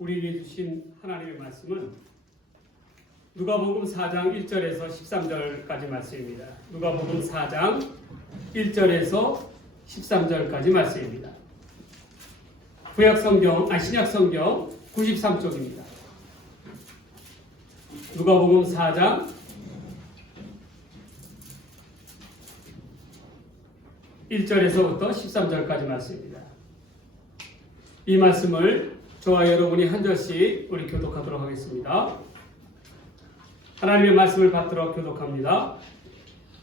우리에게 주신 하나님의 말씀은 누가복음 4장 1절에서 13절까지 말씀입니다. 누가복음 4장 1절에서 13절까지 말씀입니다. 신약 성경 93쪽입니다. 누가복음 4장 1절에서부터 13절까지 말씀입니다. 이 말씀을 저와 여러분이 한 절씩 우리 교독하도록 하겠습니다. 하나님의 말씀을 받들어 교독합니다.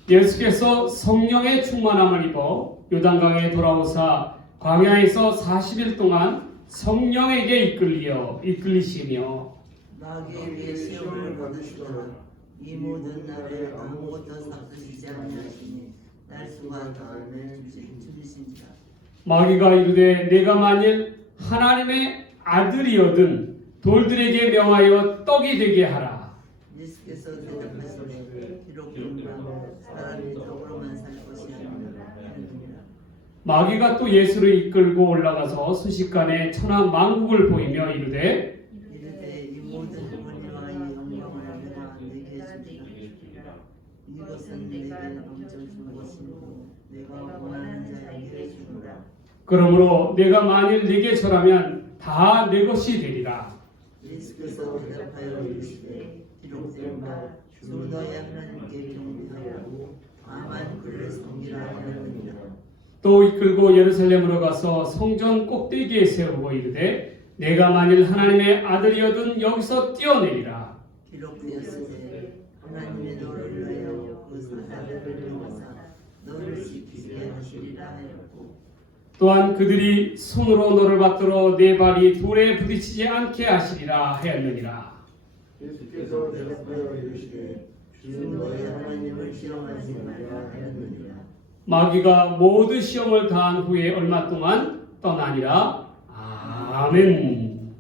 예수께서 성령의 충만함을 입어 요단강에 돌아오사 광야에서 40일 동안 성령에게 이끌리시며 나에게 위해 시험을 받으시더라. 이 모든 날에 아무것도 삭으시지 아니하시니 날수가 다음에 주신지라. 마귀가 이르되 내가 만일 하나님의 아들이거든 돌들에게 명하여 떡이 되게 하라. 예수께서 대답하시되 기록된바 사람이 떡으로만 살 것이 아니라 하느니라. 마귀가 또 예수를 이끌고 올라가서 순식간에 천하 만국을 보이며 이르되 이 모든 권위와 이 영광을 내가 네게 주리라. 이것은 내게 먼저 준 것이고 내가 원하는 자에게 주노라. 그러므로 내가 만일 네게 절하면 다 내 것이 되리라. 예수께서 대답하여 이르시되 기록된 바 주 너희 하나님께 경배하고 다만 그를 섬기라 하였느니라. 또 이끌고 예루살렘으로 가서 성전 꼭대기에 세우고 이르되 내가 만일 하나님의 아들이거든 여기서 뛰어내리라. 기록되었으되 하나님의 너를 위하여 그 사자들을 모아사 너를 지키게 하시리라 하였고 또한 그들이 손으로 너를 받들어 네 발이 돌에 부딪히지 않게 하시리라 하였느니라. 예수께서 대답하여 이르시되 주 너희 하나님을 시험하지 말라 하였느니라. 마귀가 모든 시험을 다한 후에 얼마 동안 떠나니라. 아멘.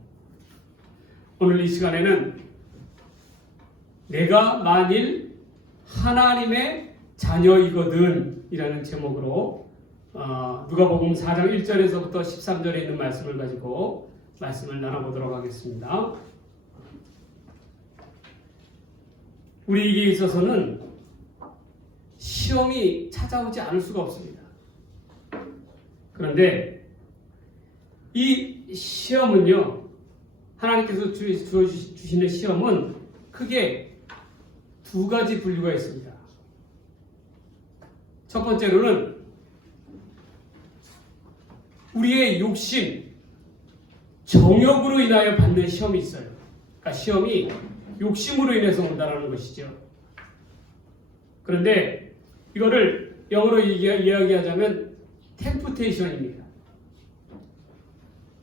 오늘 이 시간에는 내가 만일 하나님의 자녀이거든 이라는 제목으로 누가복음 4장 1절에서부터 13절에 있는 말씀을 가지고 말씀을 나눠보도록 하겠습니다. 우리에게 있어서는 시험이 찾아오지 않을 수가 없습니다. 그런데 이 시험은요, 하나님께서 주시는 시험은 크게 두 가지 분류가 있습니다. 첫 번째로는 우리의 욕심, 정욕으로 인하여 받는 시험이 있어요. 그러니까 시험이 욕심으로 인해서 온다는 것이죠. 그런데 이거를 영어로 이야기하자면 템프테이션입니다.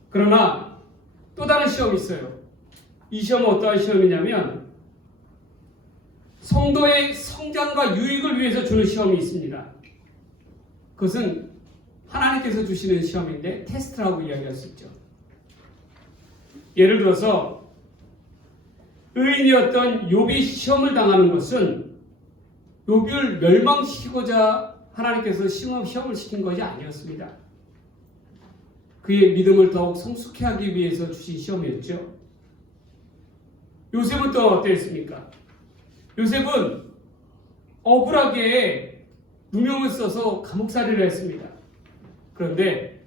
그러나 또 다른 시험이 있어요. 이 시험은 어떠한 시험이냐면 성도의 성장과 유익을 위해서 주는 시험이 있습니다. 그것은 하나님께서 주시는 시험인데 테스트라고 이야기할 수 있죠. 예를 들어서 의인이었던 욥이 시험을 당하는 것은 욥을 멸망시키고자 하나님께서 시험을 시킨 것이 아니었습니다. 그의 믿음을 더욱 성숙해 하기 위해서 주신 시험이었죠. 요셉은 또 어땠습니까? 요셉은 억울하게 누명을 써서 감옥살이를 했습니다. 그런데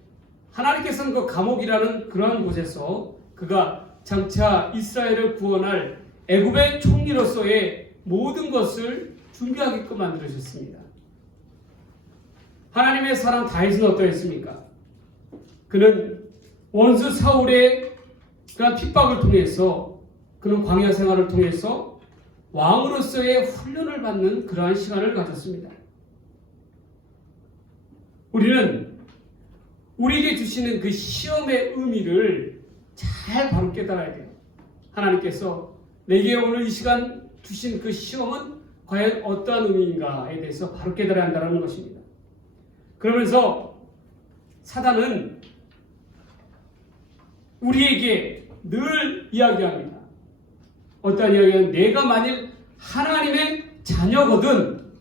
하나님께서는 그 감옥이라는 그러한 곳에서 그가 장차 이스라엘을 구원할 애굽의 총리로서의 모든 것을 준비하게끔 만들어주셨습니다. 하나님의 사람 다윗은 어떠했습니까? 그는 원수 사울의 그런 핍박을 통해서 그는 광야 생활을 통해서 왕으로서의 훈련을 받는 그러한 시간을 가졌습니다. 우리는 우리에게 주시는 그 시험의 의미를 잘 바로 깨달아야 돼요. 하나님께서 내게 오늘 이 시간 주신 그 시험은 과연 어떠한 의미인가에 대해서 바로 깨달아야 한다는 것입니다. 그러면서 사단은 우리에게 늘 이야기합니다. 어떠한 이야기는 내가 만일 하나님의 자녀거든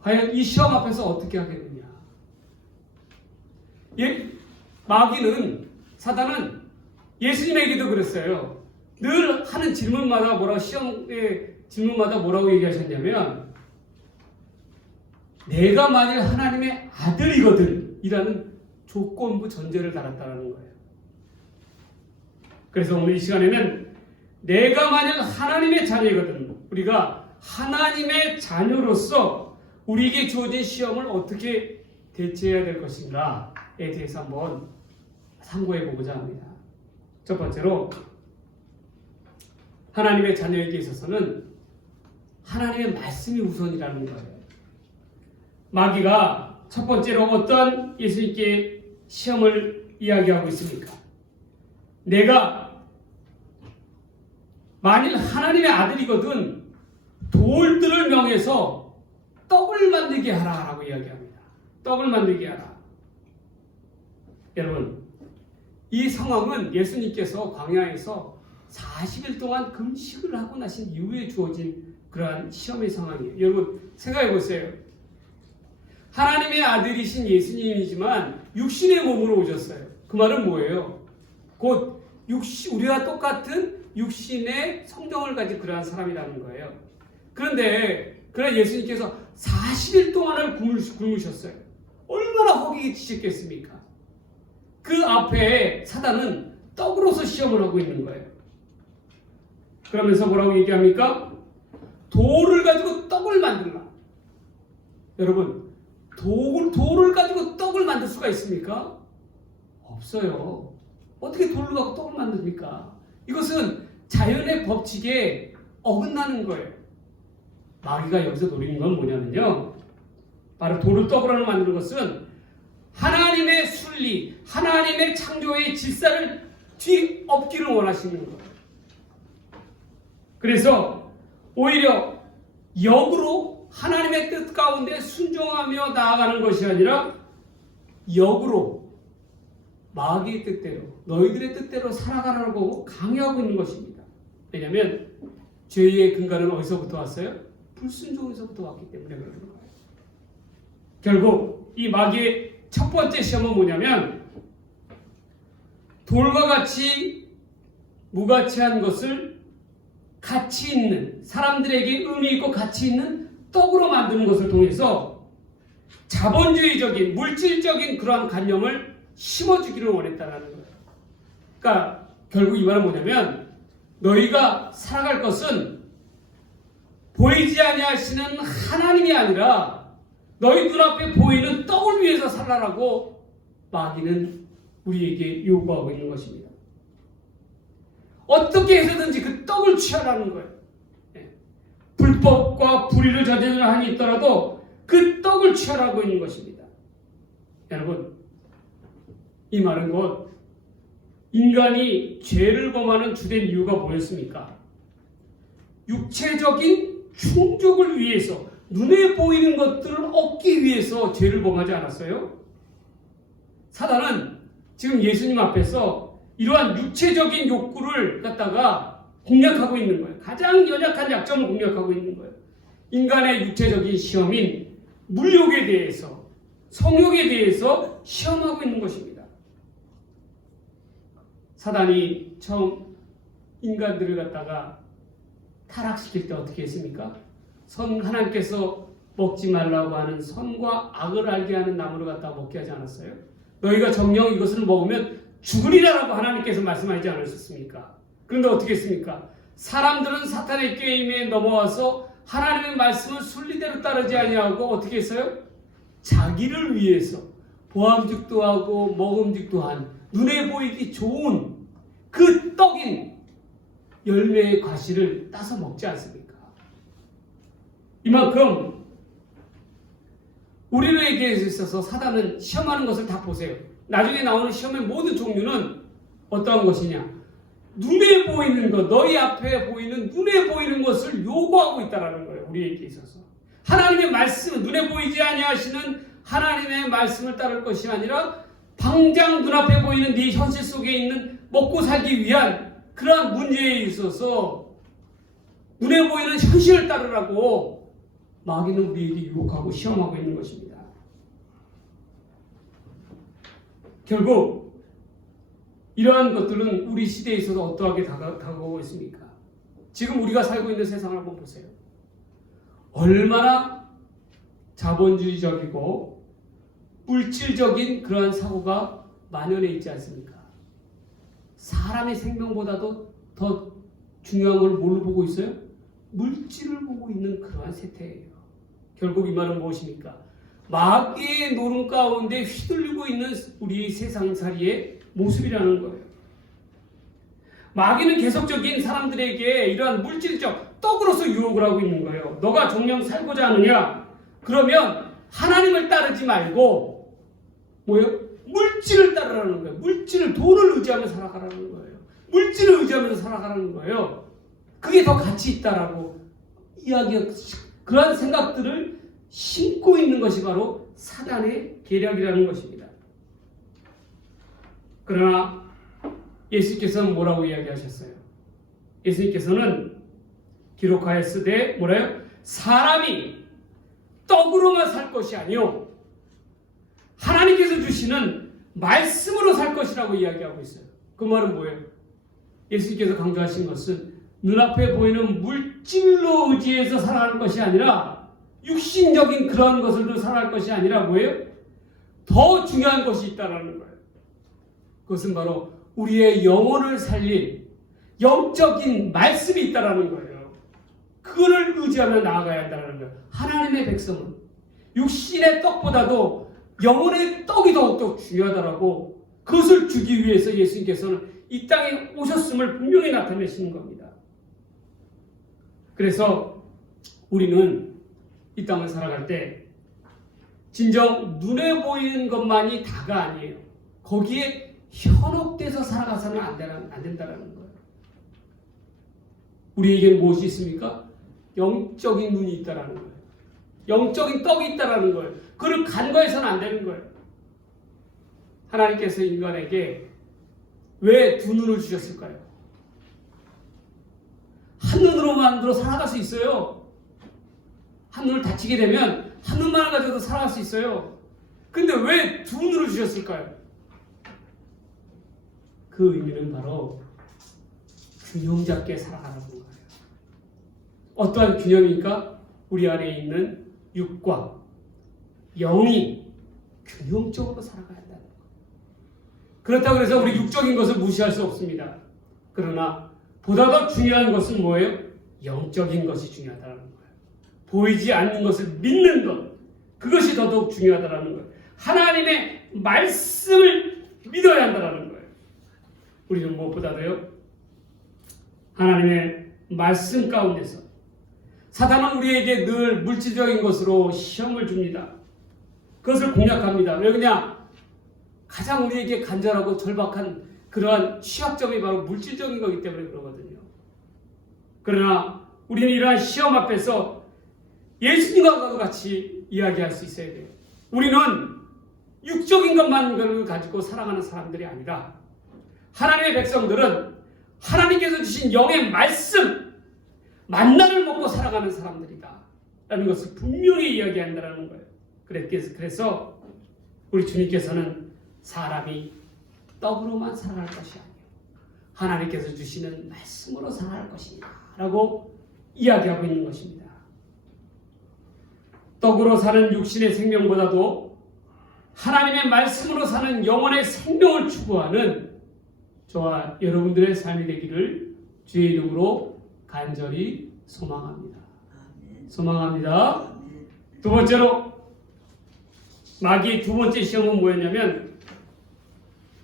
과연 이 시험 앞에서 어떻게 하겠느냐. 마귀는 사단은 예수님에게도 그랬어요. 늘 하는 질문마다 시험의 질문마다 뭐라고 얘기하셨냐면, 내가 만일 하나님의 아들이거든 이라는 조건부 전제를 달았다는 거예요. 그래서 오늘 이 시간에는 내가 만일 하나님의 자녀이거든, 우리가 하나님의 자녀로서 우리에게 주어진 시험을 어떻게 대처해야 될 것인가에 대해서 한번 참고해 보고자 합니다. 첫 번째로, 하나님의 자녀에게 있어서는 하나님의 말씀이 우선이라는 거예요. 마귀가 첫 번째로 어떤 예수님께 시험을 이야기하고 있습니까? 내가 만일 하나님의 아들이거든 돌들을 명해서 떡을 만들게 하라라고 이야기합니다. 떡을 만들게 하라. 여러분, 이 상황은 예수님께서 광야에서 40일 동안 금식을 하고 나신 이후에 주어진 그러한 시험의 상황이에요. 여러분 생각해 보세요. 하나님의 아들이신 예수님이지만 육신의 몸으로 오셨어요. 그 말은 뭐예요? 곧 우리와 똑같은 육신의 성정을 가진 그러한 사람이라는 거예요. 그런데 예수님께서 40일 동안을 굶으셨어요. 얼마나 허기가 지셨겠습니까? 그 앞에 사단은 떡으로서 시험을 하고 있는 거예요. 그러면서 뭐라고 얘기합니까? 돌을 가지고 떡을 만들라. 여러분, 돌을 가지고 떡을 만들 수가 있습니까? 없어요. 어떻게 돌을 갖고 떡을 만듭니까? 이것은 자연의 법칙에 어긋나는 거예요. 마귀가 여기서 노리는 건 뭐냐면요, 바로 돌을 떡으로 만드는 것은 하나님의 순리, 하나님의 창조의 질서를 뒤엎기를 원하시는 거예요. 그래서 오히려 역으로 하나님의 뜻 가운데 순종하며 나아가는 것이 아니라 역으로 마귀의 뜻대로, 너희들의 뜻대로 살아가라고 강요하고 있는 것입니다. 왜냐하면 죄의 근간은 어디서부터 왔어요? 불순종에서부터 왔기 때문에 그러는 거예요. 결국 이 마귀의 첫 번째 시험은 뭐냐면, 돌과 같이 무가치한 것을 가치 있는, 사람들에게 의미 있고 가치 있는 떡으로 만드는 것을 통해서 자본주의적인, 물질적인 그러한 관념을 심어주기를 원했다는 거예요. 그러니까 결국 이 말은 뭐냐면, 너희가 살아갈 것은 보이지 아니하시는 하나님이 아니라 너희 눈앞에 보이는 떡을 위해서 살아라고 마귀는 우리에게 요구하고 있는 것입니다. 어떻게 해서든지 그 떡을 취하라는 거예요. 불법과 불의를 저지르는 한이 있더라도 그 떡을 취하라고 있는 것입니다. 여러분, 이 말은 곧 인간이 죄를 범하는 주된 이유가 뭐였습니까? 육체적인 충족을 위해서, 눈에 보이는 것들을 얻기 위해서 죄를 범하지 않았어요? 사단은 지금 예수님 앞에서 이러한 육체적인 욕구를 갖다가 공략하고 있는 거예요. 가장 연약한 약점을 공략하고 있는 거예요. 인간의 육체적인 시험인 물욕에 대해서, 성욕에 대해서 시험하고 있는 것입니다. 사단이 처음 인간들을 갖다가 타락시킬 때 어떻게 했습니까? 하나님께서 먹지 말라고 하는 선과 악을 알게 하는 나무를 갖다가 먹게 하지 않았어요? 너희가 정녕 이것을 먹으면 죽으리라고 하나님께서 말씀하지 않으셨습니까? 그런데 어떻게 했습니까? 사람들은 사탄의 게임에 넘어와서 하나님의 말씀을 순리대로 따르지 아니하고 어떻게 했어요? 자기를 위해서 보암직도 하고 먹음직도 한 눈에 보이기 좋은 그 떡인 열매의 과실을 따서 먹지 않습니까? 이만큼 우리에게 있어서 사단은 시험하는 것을 다 보세요. 나중에 나오는 시험의 모든 종류는 어떠한 것이냐? 눈에 보이는 것, 너희 앞에 보이는 눈에 보이는 것을 요구하고 있다는 거예요. 우리에게 있어서 하나님의 말씀, 눈에 보이지 아니하시는 하나님의 말씀을 따를 것이 아니라 당장 눈앞에 보이는 네 현실 속에 있는 먹고 살기 위한 그러한 문제에 있어서 눈에 보이는 현실을 따르라고 마귀는 우리에게 유혹하고 시험하고 있는 것입니다. 결국 이러한 것들은 우리 시대에서도 어떠하게 다가오고 있습니까? 지금 우리가 살고 있는 세상을 한번 보세요. 얼마나 자본주의적이고 물질적인 그러한 사고가 만연해 있지 않습니까? 사람의 생명보다도 더 중요한 걸 뭘로 보고 있어요? 물질을 보고 있는 그러한 세태예요. 결국 이 말은 무엇입니까? 마귀의 노름 가운데 휘둘리고 있는 우리 세상살이의 모습이라는 거예요. 마귀는 계속적인 사람들에게 이러한 물질적 떡으로서 유혹을 하고 있는 거예요. 너가 정녕 살고자 하느냐? 그러면 하나님을 따르지 말고 뭐예요? 물질을 따르라는 거예요. 물질을, 돈을 의지하며 살아가라는 거예요. 물질을 의지하면서 살아가라는 거예요. 그게 더 가치 있다라고 그러한 생각들을 심고 있는 것이 바로 사단의 계략이라는 것입니다. 그러나 예수께서는 뭐라고 이야기하셨어요? 예수님께서는 기록하였으되 뭐래요? 사람이 떡으로만 살 것이 아니요 하나님께서 주시는 말씀으로 살 것이라고 이야기하고 있어요. 그 말은 뭐예요? 예수님께서 강조하신 것은 눈앞에 보이는 물질로 의지해서 살아가는 것이 아니라 육신적인 그런 것으로 살아갈 것이 아니라 뭐예요? 더 중요한 것이 있다는 거예요. 그것은 바로 우리의 영혼을 살릴 영적인 말씀이 있다는 거예요. 그거를 의지하며 나아가야 한다는 거예요. 하나님의 백성은 육신의 떡보다도 영혼의 떡이 더욱더 중요하다라고 그것을 주기 위해서 예수님께서는 이 땅에 오셨음을 분명히 나타내시는 겁니다. 그래서 우리는 이 땅을 살아갈 때 진정 눈에 보이는 것만이 다가 아니에요. 거기에 현혹돼서 살아가서는 안 된다는 거예요. 우리에게 무엇이 있습니까? 영적인 눈이 있다라는 거예요. 영적인 떡이 있다라는 거예요. 그걸 간과해서는 안 되는 거예요. 하나님께서 인간에게 왜 두 눈을 주셨을까요? 한 눈으로만으로 살아갈 수 있어요. 한 눈을 다치게 되면 한 눈만 가지고도 살아갈 수 있어요. 근데 왜 두 눈을 주셨을까요? 그 의미는 바로 균형 잡게 살아가는 거예요. 어떠한 균형입니까? 우리 안에 있는 육과 영이 균형적으로 살아가야 한다는 거예요. 그렇다고 해서 우리 육적인 것을 무시할 수 없습니다. 그러나 보다 더 중요한 것은 뭐예요? 영적인 것이 중요하다는 거예요. 보이지 않는 것을 믿는 것, 그것이 더더욱 중요하다는 거예요. 하나님의 말씀을 믿어야 한다는 거예요. 우리는 무엇보다도요, 하나님의 말씀 가운데서 사단은 우리에게 늘 물질적인 것으로 시험을 줍니다. 그것을 공략합니다. 왜 그냥 가장 우리에게 간절하고 절박한 그러한 취약점이 바로 물질적인 거기 때문에 그러거든요. 그러나 우리는 이러한 시험 앞에서 예수님과 같이 이야기할 수 있어야 돼요. 우리는 육적인 것만 가지고 살아가는 사람들이 아니라 하나님의 백성들은 하나님께서 주신 영의 말씀, 만나를 먹고 살아가는 사람들이다 라는 것을 분명히 이야기한다는 거예요. 그래서 우리 주님께서는 사람이 떡으로만 살아갈 것이 아니에요. 하나님께서 주시는 말씀으로 살아갈 것이다 라고 이야기하고 있는 것입니다. 떡으로 사는 육신의 생명보다도 하나님의 말씀으로 사는 영혼의 생명을 추구하는 저와 여러분들의 삶이 되기를 주의 이름으로 간절히 소망합니다. 소망합니다. 두 번째로 마귀의 두 번째 시험은 뭐였냐면,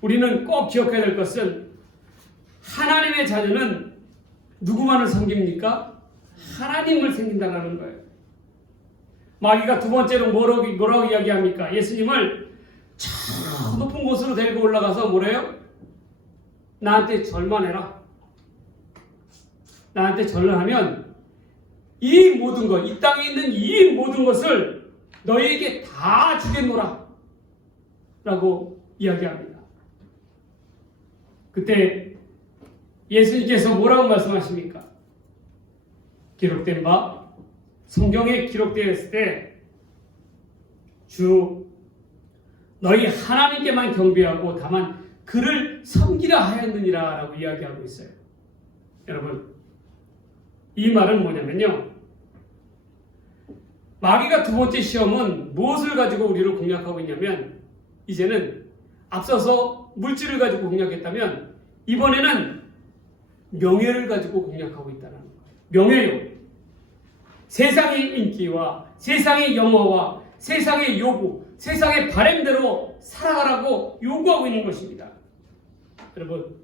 우리는 꼭 기억해야 될 것은 하나님의 자녀는 누구만을 섬깁니까? 하나님을 섬긴다는 거예요. 마귀가 두 번째로 뭐라고 이야기합니까? 예수님을 저 높은 곳으로 데리고 올라가서 뭐래요? 나한테 절만 해라. 나한테 절을 하면 이 모든 것, 이 땅에 있는 이 모든 것을 너희에게 다 주겠노라 라고 이야기합니다. 그때 예수님께서 뭐라고 말씀하십니까? 기록된 바, 성경에 기록되어 있을 때 주 너희 하나님께만 경배하고 다만 그를 섬기라 하였느니라 라고 이야기하고 있어요. 여러분, 이 말은 뭐냐면요, 마귀가 두 번째 시험은 무엇을 가지고 우리를 공략하고 있냐면, 이제는 앞서서 물질을 가지고 공략했다면 이번에는 명예를 가지고 공략하고 있다는 거예요. 명예요. 세상의 인기와 세상의 영화와 세상의 요구, 세상의 바램대로 살아가라고 요구하고 있는 것입니다. 여러분,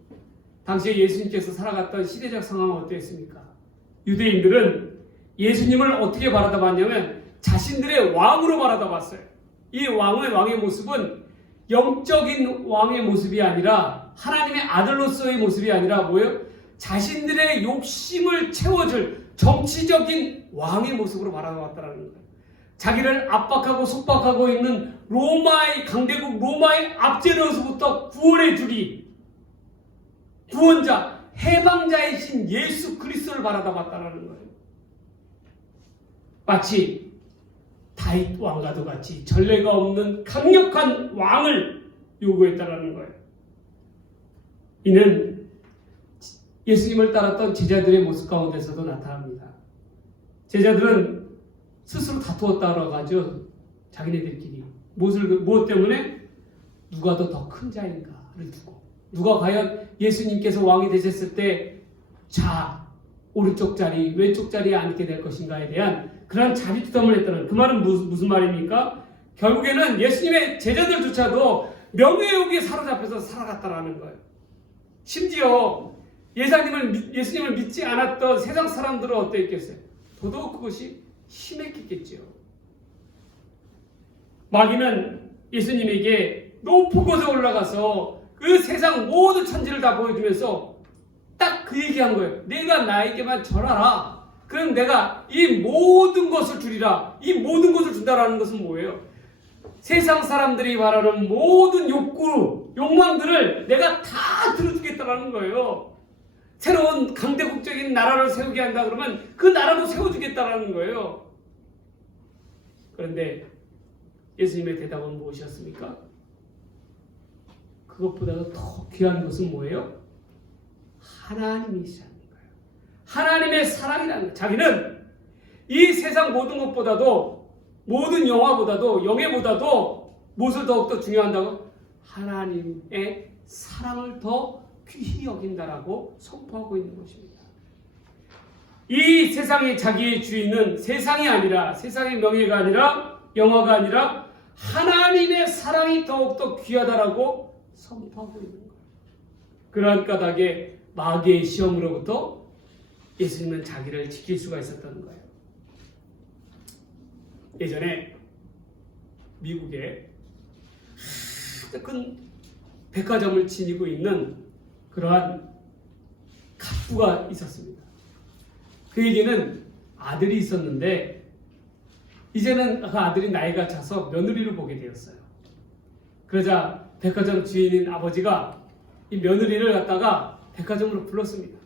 당시에 예수님께서 살아갔던 시대적 상황은 어땠습니까? 유대인들은 예수님을 어떻게 바라다봤냐면 자신들의 왕으로 바라다봤어요. 이 왕의 모습은 영적인 왕의 모습이 아니라 하나님의 아들로서의 모습이 아니라 뭐예요? 자신들의 욕심을 채워줄 정치적인 왕의 모습으로 바라봤다는 거예요. 자기를 압박하고 속박하고 있는 로마의 강대국 로마의 압제로서부터 구원해 주리 구원자 해방자이신 예수 그리스도를 바라다봤다는 거예요. 마치 다윗 왕과도 같이 전례가 없는 강력한 왕을 요구했다는 거예요. 이는 예수님을 따랐던 제자들의 모습 가운데서도 나타납니다. 제자들은 스스로 다투었다고 하죠. 자기네들끼리. 무엇 때문에? 누가 더 큰 자인가를 두고. 누가 과연 예수님께서 왕이 되셨을 때 오른쪽 자리, 왼쪽 자리에 앉게 될 것인가에 대한 그런 자비투담을 했다는, 그 말은 무슨 말입니까? 결국에는 예수님의 제자들조차도 명예욕에 사로잡혀서 살아갔다라는 거예요. 심지어 예수님을 믿지 않았던 세상 사람들은 어땠겠어요? 더더욱 그것이 심했겠죠. 마귀는 예수님에게 높은 곳에 올라가서 그 세상 모든 천지를 다 보여주면서 딱 그 얘기한 거예요. 내가 나에게만 절하라. 그럼 내가 이 모든 것을 주리라. 이 모든 것을 준다라는 것은 뭐예요? 세상 사람들이 말하는 모든 욕망들을 내가 다 들어주겠다라는 거예요. 새로운 강대국적인 나라를 세우게 한다 그러면 그 나라도 세워주겠다라는 거예요. 그런데 예수님의 대답은 무엇이었습니까? 그것보다도 더 귀한 것은 뭐예요? 하나님이시라는 거예요. 하나님의 사랑이라는 거예요. 자기는 이 세상 모든 것보다도, 모든 영화보다도, 영예보다도 무엇을 더욱더 중요한다고? 하나님의 사랑을 더 귀히 여긴다라고 선포하고 있는 것입니다. 이 세상의 자기의 주인은 세상이 아니라, 세상의 명예가 아니라, 영화가 아니라 하나님의 사랑이 더욱더 귀하다라고 선포하고 있는 거예요. 그러한 까닭에 마귀의 시험으로부터 예수님은 자기를 지킬 수가 있었던 거예요. 예전에 미국에 아주 큰 백화점을 지니고 있는 그러한 갑부가 있었습니다. 그에게는 아들이 있었는데 이제는 그 아들이 나이가 차서 며느리를 보게 되었어요. 그러자 백화점 주인인 아버지가 이 며느리를 갖다가 백화점으로 불렀습니다.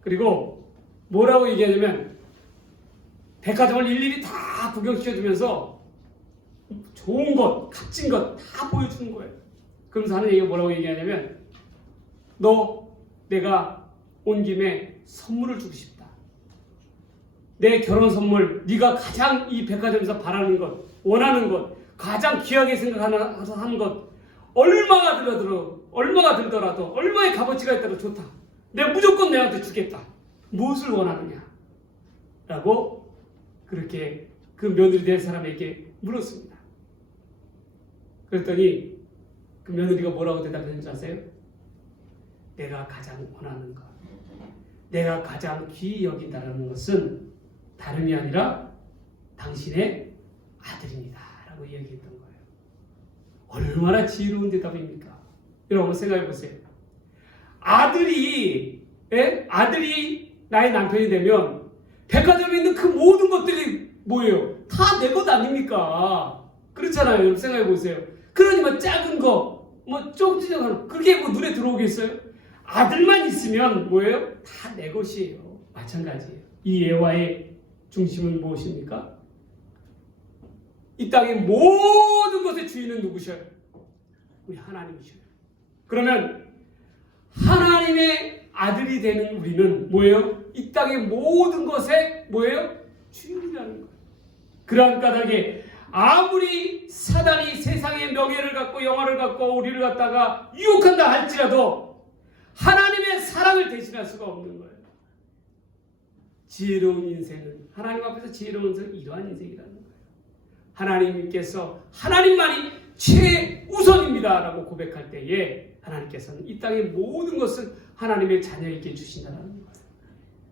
그리고 뭐라고 얘기하냐면 백화점을 일일이 다 구경시켜주면서 좋은 것, 값진 것 다 보여주는 거예요. 그러면서 하는 얘기가 뭐라고 얘기하냐면 내가 온 김에 선물을 주고 싶다. 내 결혼 선물, 네가 가장 이 백화점에서 바라는 것, 원하는 것, 가장 귀하게 생각하는 것, 얼마가 들더라도 얼마의 값어치가 있더라도 좋다. 내가 무조건 내한테 주겠다. 무엇을 원하느냐? 라고 그렇게 그 며느리 될 사람에게 물었습니다. 그랬더니 그 며느리가 뭐라고 대답했는지 아세요? 내가 가장 원하는 것, 내가 가장 귀히 여긴다는 것은 다름이 아니라 당신의 아들입니다. 라고 이야기했던 거예요. 얼마나 지혜로운 대답입니까? 여러분 생각해 보세요. 아들이 나의 남편이 되면 백화점에 있는 그 모든 것들이 뭐예요? 다 내 것 아닙니까? 그렇잖아요. 여러분 생각해 보세요. 그러니 뭐 작은 거, 뭐 조금조금 그게 뭐 눈에 들어오겠어요? 아들만 있으면 뭐예요? 다 내 것이에요. 마찬가지예요. 이 예화의 중심은 무엇입니까? 이 땅의 모든 것의 주인은 누구셔요? 우리 하나님이셔요. 그러면 하나님의 아들이 되는 우리는 뭐예요? 이 땅의 모든 것에 뭐예요? 주인이라는 거예요. 그러한 까닭에 아무리 사단이 세상의 명예를 갖고 영화를 갖고 우리를 갖다가 유혹한다 할지라도 하나님의 사랑을 대신할 수가 없는 거예요. 지혜로운 인생은 하나님 앞에서 지혜로운 인생은 이러한 인생이라는 거예요. 하나님께서 하나님만이 최우선입니다 라고 고백할 때에 하나님께서는 이 땅의 모든 것을 하나님의 자녀에게 주신다는 거예요.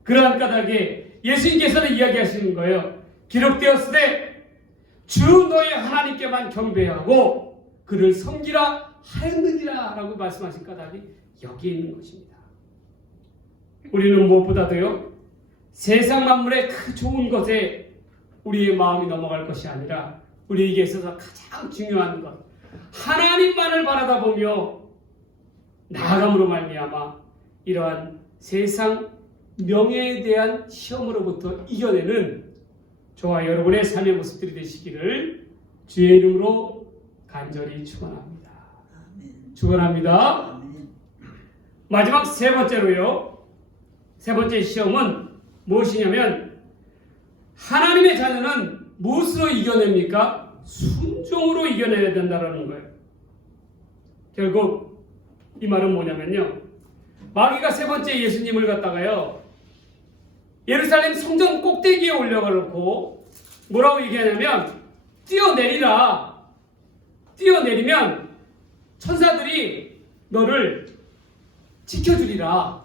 그러한 까닭에 예수님께서는 이야기하시는 거예요. 기록되었을 때 주 너의 하나님께만 경배하고 그를 섬기라 하였느니라 라고 말씀하신 까닭이 여기에 있는 것입니다. 우리는 무엇보다도요 세상 만물의 그 좋은 것에 우리의 마음이 넘어갈 것이 아니라 우리에게 있어서 가장 중요한 것 하나님만을 바라다보며 나아감으로 말미암아 이러한 세상 명예에 대한 시험으로부터 이겨내는 저와 여러분의 삶의 모습들이 되시기를 주의 이름으로 간절히 축원합니다. 축원합니다. 마지막 세 번째로요. 세 번째 시험은 무엇이냐면 하나님의 자녀는 무엇으로 이겨냅니까? 순종으로 이겨내야 된다는 거예요. 결국 이 말은 뭐냐면요. 마귀가 세 번째 예수님을 갖다가요. 예루살렘 성전 꼭대기에 올려놓고 뭐라고 얘기하냐면 뛰어내리라. 뛰어내리면 천사들이 너를 지켜주리라.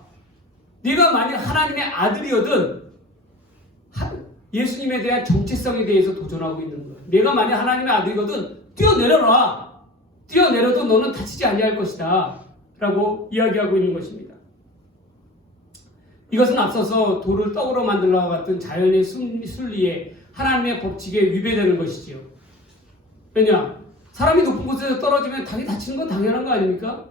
네가 만약 하나님의 아들이거든 예수님에 대한 정체성에 대해서 도전하고 있는 거야. 내가 만약 하나님의 아들이거든 뛰어내려라. 뛰어내려도 너는 다치지 아니할 것이다 라고 이야기하고 있는 것입니다. 이것은 앞서서 돌을 떡으로 만들려고 같은 자연의 순리에 하나님의 법칙에 위배되는 것이지요. 왜냐? 사람이 높은 곳에서 떨어지면 당연히 다치는 건 당연한 거 아닙니까?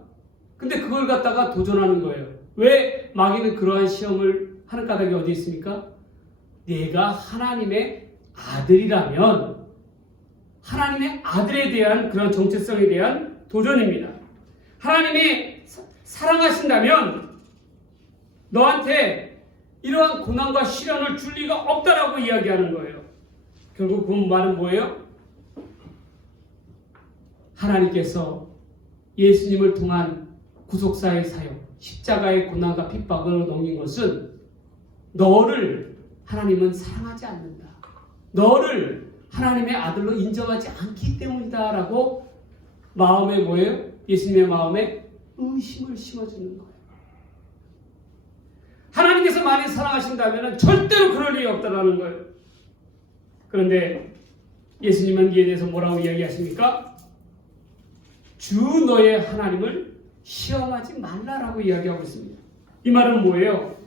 근데 그걸 갖다가 도전하는 거예요. 왜 마귀는 그러한 시험을 하는 까닭이 어디 있습니까? 내가 하나님의 아들이라면 하나님의 아들에 대한 그런 정체성에 대한 도전입니다. 하나님이 사랑하신다면 너한테 이러한 고난과 시련을 줄 리가 없다라고 이야기하는 거예요. 결국 그 말은 뭐예요? 하나님께서 예수님을 통한 구속사의 사역, 십자가의 고난과 핍박을 넘긴 것은 너를 하나님은 사랑하지 않는다. 너를 하나님의 아들로 인정하지 않기 때문이다라고 마음에 뭐예요? 예수님의 마음에 의심을 심어주는 거예요. 하나님께서 많이 사랑하신다면 절대로 그럴 일이 없다라는 거예요. 그런데 예수님은 이에 대해서 뭐라고 이야기하십니까? 주 너의 하나님을 시험하지 말라라고 이야기하고 있습니다. 이 말은 뭐예요?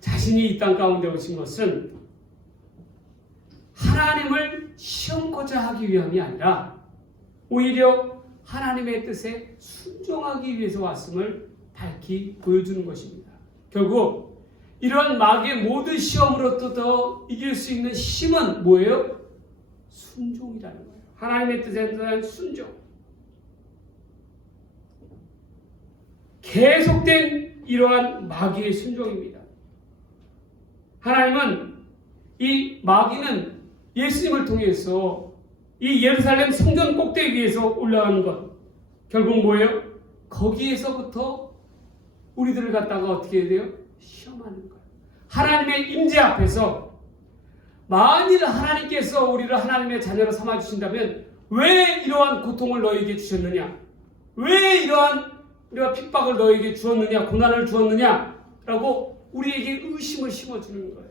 자신이 이 땅 가운데 오신 것은 하나님을 시험코자 하기 위함이 아니라 오히려 하나님의 뜻에 순종하기 위해서 왔음을 밝히 보여주는 것입니다. 결국 이러한 마귀의 모든 시험으로부터 이길 수 있는 힘은 뭐예요? 순종이라는 거예요. 하나님의 뜻에 대한 순종. 계속된 이러한 마귀의 순종입니다. 하나님은 이 마귀는 예수님을 통해서 이 예루살렘 성전 꼭대기 위에서 올라가는 것 결국 뭐예요? 거기에서부터 우리들을 갖다가 어떻게 해야 돼요? 시험하는 거예요. 하나님의 임재 앞에서 만일 하나님께서 우리를 하나님의 자녀로 삼아주신다면 왜 이러한 고통을 너에게 주셨느냐? 왜 이러한 핍박을 너에게 주었느냐? 고난을 주었느냐? 라고 우리에게 의심을 심어주는 거예요.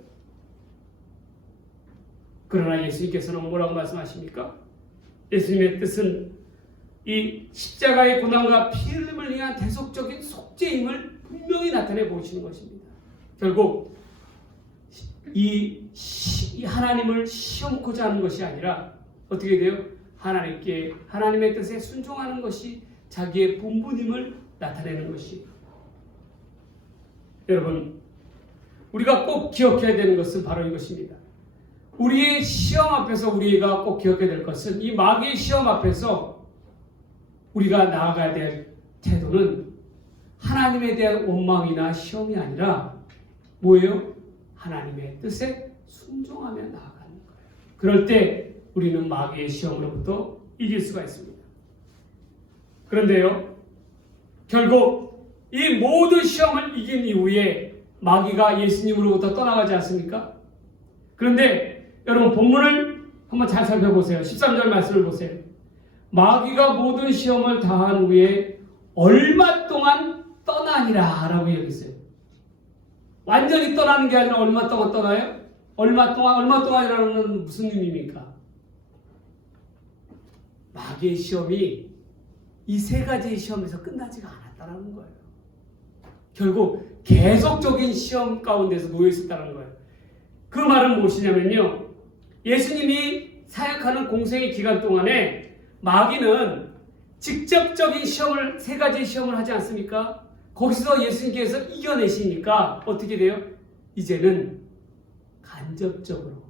그러나 예수님께서는 뭐라고 말씀하십니까? 예수님의 뜻은 이 십자가의 고난과 피 흘림을 위한 대속적인 속죄임을 분명히 나타내 보시는 것입니다. 결국 이 하나님을 시험코자 하는 것이 아니라 어떻게 돼요? 하나님의 뜻에 순종하는 것이 자기의 본분임을 나타내는 것이에요. 여러분, 우리가 꼭 기억해야 되는 것은 바로 이것입니다. 우리의 시험 앞에서 우리가 꼭 기억해야 될 것은 이 마귀의 시험 앞에서 우리가 나아가야 될 태도는 하나님에 대한 원망이나 시험이 아니라 뭐예요? 하나님의 뜻에 순종하며 나아가는 거예요. 그럴 때 우리는 마귀의 시험으로부터 이길 수가 있습니다. 그런데요, 결국 이 모든 시험을 이긴 이후에 마귀가 예수님으로부터 떠나가지 않습니까? 그런데 여러분 본문을 한번 잘 살펴보세요. 13절 말씀을 보세요. 마귀가 모든 시험을 다한 후에 얼마 동안 떠나니라 라고 얘기했어요. 완전히 떠나는 게 아니라 얼마 동안 떠나요? 얼마 동안이라는 무슨 의미입니까? 마귀의 시험이 이 세 가지의 시험에서 끝나지가 않았다는 거예요. 결국 계속적인 시험 가운데서 놓여 있었다는 거예요. 그 말은 무엇이냐면요, 예수님이 사역하는 공생의 기간 동안에 마귀는 직접적인 시험을, 세 가지의 시험을 하지 않습니까? 거기서 예수님께서 이겨내시니까 어떻게 돼요? 이제는 간접적으로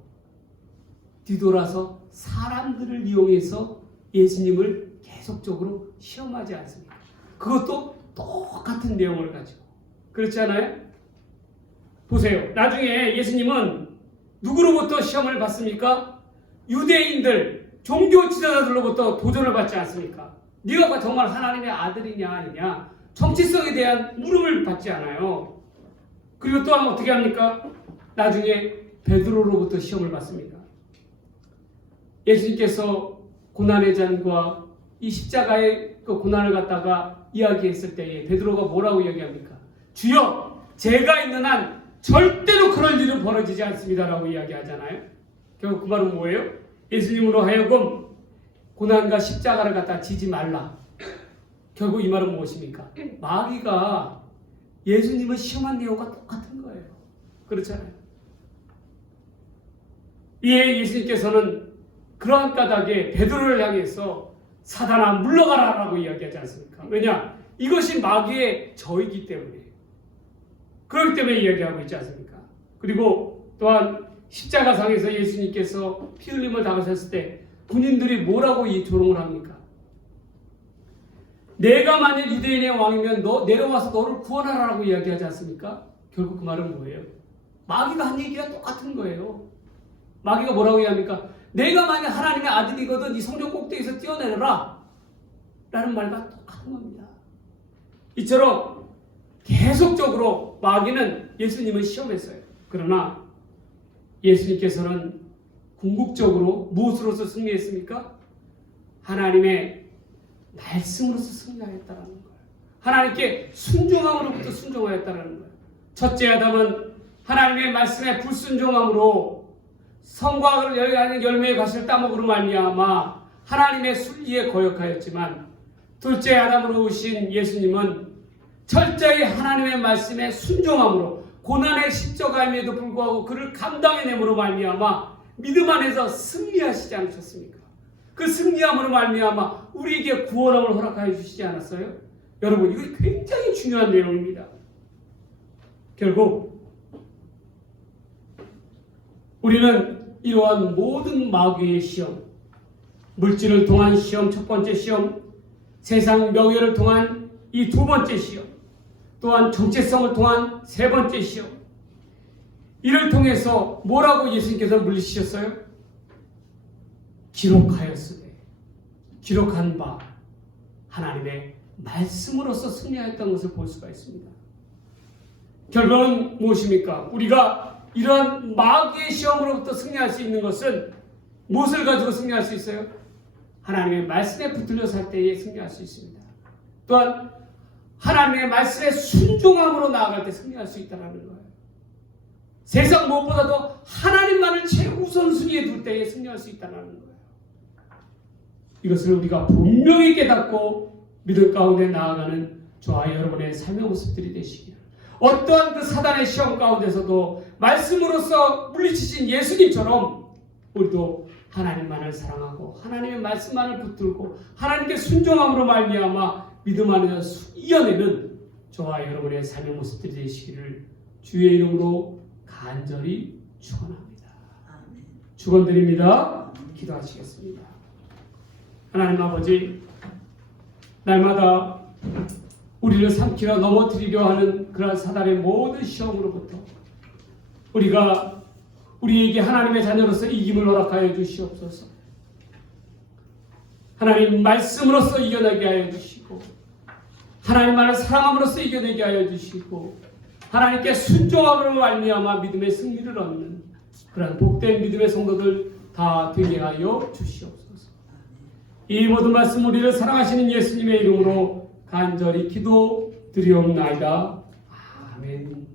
뒤돌아서 사람들을 이용해서 예수님을 계속적으로 시험하지 않습니까? 그것도 똑같은 내용을 가지고. 그렇지 않아요? 보세요. 나중에 예수님은 누구로부터 시험을 받습니까? 유대인들, 종교 지도자들로부터 도전을 받지 않습니까? 네가 정말 하나님의 아들이냐 아니냐, 정체성에 대한 물음을 받지 않아요. 그리고 또한 어떻게 합니까? 나중에 베드로로부터 시험을 받습니다. 예수님께서 고난의 잔과 이 십자가의 그 고난을 갖다가 이야기했을 때에 베드로가 뭐라고 이야기합니까? 주여, 제가 있는 한 절대로 그럴 일은 벌어지지 않습니다라고 이야기하잖아요. 결국 그 말은 뭐예요? 예수님으로 하여금 고난과 십자가를 갖다 지지 말라. 결국 이 말은 무엇입니까? 마귀가 예수님을 시험한 내용과 똑같은 거예요. 그렇잖아요. 이에 예수님께서는 그러한 까닭에 베드로를 향해서 사단아 물러가라 라고 이야기하지 않습니까? 왜냐? 이것이 마귀의 저이기 때문에, 그렇기 때문에 이야기하고 있지 않습니까? 그리고 또한 십자가상에서 예수님께서 피 흘림을 당하셨을 때 군인들이 뭐라고 이 조롱을 합니까? 내가 만약 유대인의 왕이면 너 내려와서 너를 구원하라고 이야기하지 않습니까? 결국 그 말은 뭐예요? 마귀가 한 얘기가 똑같은 거예요. 마귀가 뭐라고 이야기합니까? 내가 만약 하나님의 아들이거든 이 성전 꼭대기에서 뛰어내려라 라는 말과 똑같은 겁니다. 이처럼 계속적으로 마귀는 예수님을 시험했어요. 그러나 예수님께서는 궁극적으로 무엇으로서 승리했습니까? 하나님의 말씀으로서 승리하였다는 거예요. 하나님께 순종함으로부터 순종하였다는 거예요. 첫째 아담은 하나님의 말씀에 불순종함으로 성과 열매의 과실을 따먹으로 말미암아 하나님의 순리에 거역하였지만, 둘째 아담으로 오신 예수님은 철저히 하나님의 말씀에 순종함으로 고난의 십자가임에도 불구하고 그를 감당해냄으로 말미암아 믿음 안에서 승리하시지 않으셨습니까? 그 승리함으로 말미암아 우리에게 구원함을 허락하여 주시지 않았어요? 여러분, 이거 굉장히 중요한 내용입니다. 결국 우리는 이러한 모든 마귀의 시험, 물질을 통한 시험 첫 번째 시험, 세상 명예를 통한 이 두 번째 시험, 또한 정체성을 통한 세 번째 시험, 이를 통해서 뭐라고 예수님께서 물리치셨어요? 기록하였으되, 기록한 바 하나님의 말씀으로서 승리하였다는 것을 볼 수가 있습니다. 결론은 무엇입니까? 우리가 이러한 마귀의 시험으로부터 승리할 수 있는 것은 무엇을 가지고 승리할 수 있어요? 하나님의 말씀에 붙들려 살 때에 승리할 수 있습니다. 또한 하나님의 말씀에 순종함으로 나아갈 때 승리할 수 있다는 거예요. 세상 무엇보다도 하나님만을 최우선순위에 둘 때에 승리할 수 있다는 거예요. 이것을 우리가 분명히 깨닫고 믿음 가운데 나아가는 저와 여러분의 삶의 모습들이 되시기를, 어떠한 그 사단의 시험 가운데서도 말씀으로서 물리치신 예수님처럼 우리도 하나님만을 사랑하고 하나님의 말씀만을 붙들고 하나님께 순종함으로 말미암아 믿음 안에서 이겨내는 저와 여러분의 삶의 모습들이 되시기를 주의 이름으로 간절히 축원합니다. 축원드립니다. 기도하시겠습니다. 하나님 아버지, 날마다 우리를 삼키려 넘어뜨리려 하는 그러한 사단의 모든 시험으로부터 우리가 우리에게 하나님의 자녀로서 이김을 허락하여 주시옵소서. 하나님 말씀으로서 이겨내게 하여 주시고 하나님 말을 사랑함으로써 이겨내게 하여 주시고 하나님께 순종함으로 말미암아 믿음의 승리를 얻는 그런 복된 믿음의 성도들 다 되게 하여 주시옵소서. 이 모든 말씀 우리를 사랑하시는 예수님의 이름으로 간절히 기도드리옵나이다. 아멘.